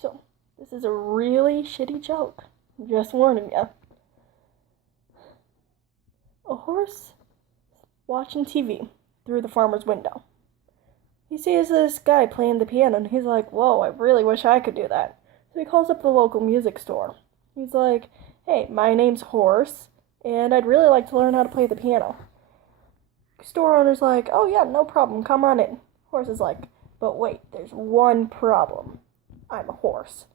So, this is a really shitty joke. Just warning you. A horse watching TV through the farmer's window. He sees this guy playing the piano and he's like, whoa, I really wish I could do that. So he calls up the local music store. He's like, hey, my name's Horse, and I'd really like to learn how to play the piano. Store owner's like, oh yeah, no problem, come on in. Horse is like, but wait, there's one problem. I'm a horse.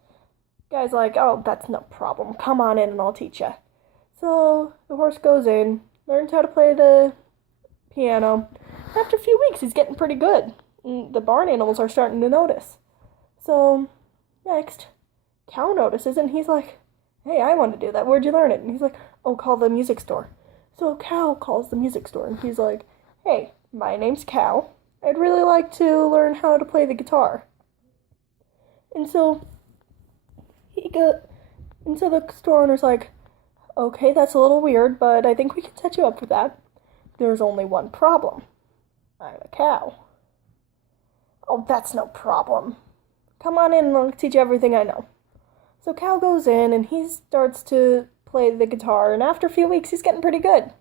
Guy's like, oh, that's no problem. Come on in and I'll teach you. So the horse goes in, learns how to play the piano. After a few weeks, he's getting pretty good. And the barn animals are starting to notice. So next, Cow notices and he's like, hey, I want to do that. Where'd you learn it? And he's like, oh, call the music store. So Cow calls the music store and he's like, hey, my name's Cow. I'd really like to learn how to play the guitar. And so the store owner's like, okay, that's a little weird, but I think we can set you up for that. There's only one problem. I'm a cow. Oh, that's no problem. Come on in and I'll teach you everything I know. So Cow goes in and he starts to play the guitar, and after a few weeks he's getting pretty good.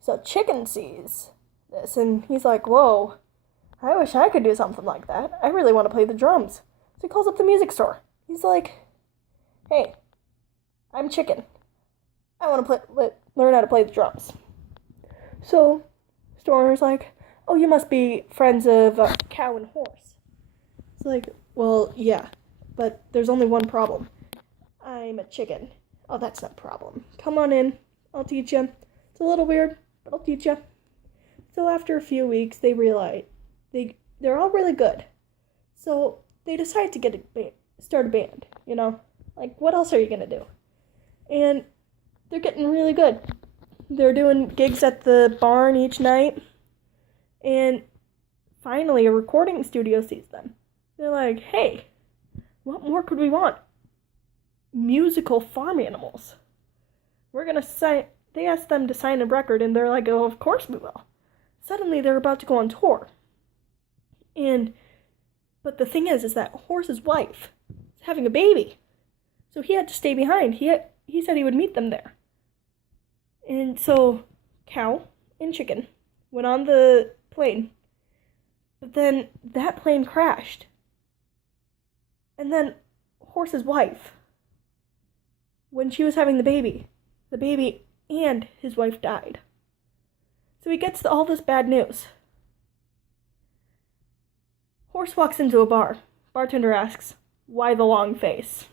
So Chicken sees this and he's like, whoa, I wish I could do something like that. I really want to play the drums. So he calls up the music store. He's like, hey, I'm Chicken. I want to learn how to play the drums. So store owner's like, oh, you must be friends of Cow and Horse. It's like, well, yeah, but there's only one problem. I'm a chicken. Oh, that's no problem. Come on in. I'll teach you. It's a little weird, but I'll teach you. So after a few weeks, they realize they're all really good. So they decide to start a band, you know? Like, what else are you going to do? And they're getting really good. They're doing gigs at the barn each night. And finally, a recording studio sees them. They're like, hey, what more could we want? Musical farm animals. We're going to sign... They asked them to sign a record, and they're like, oh, of course we will. Suddenly, they're about to go on tour. But the thing is that Horse's wife is having a baby. So he had to stay behind. He said he would meet them there. And so Cow and Chicken went on the plane. But then that plane crashed. And then Horse's wife, when she was having the baby and his wife died. So he gets all this bad news. Horse walks into a bar. Bartender asks, why the long face?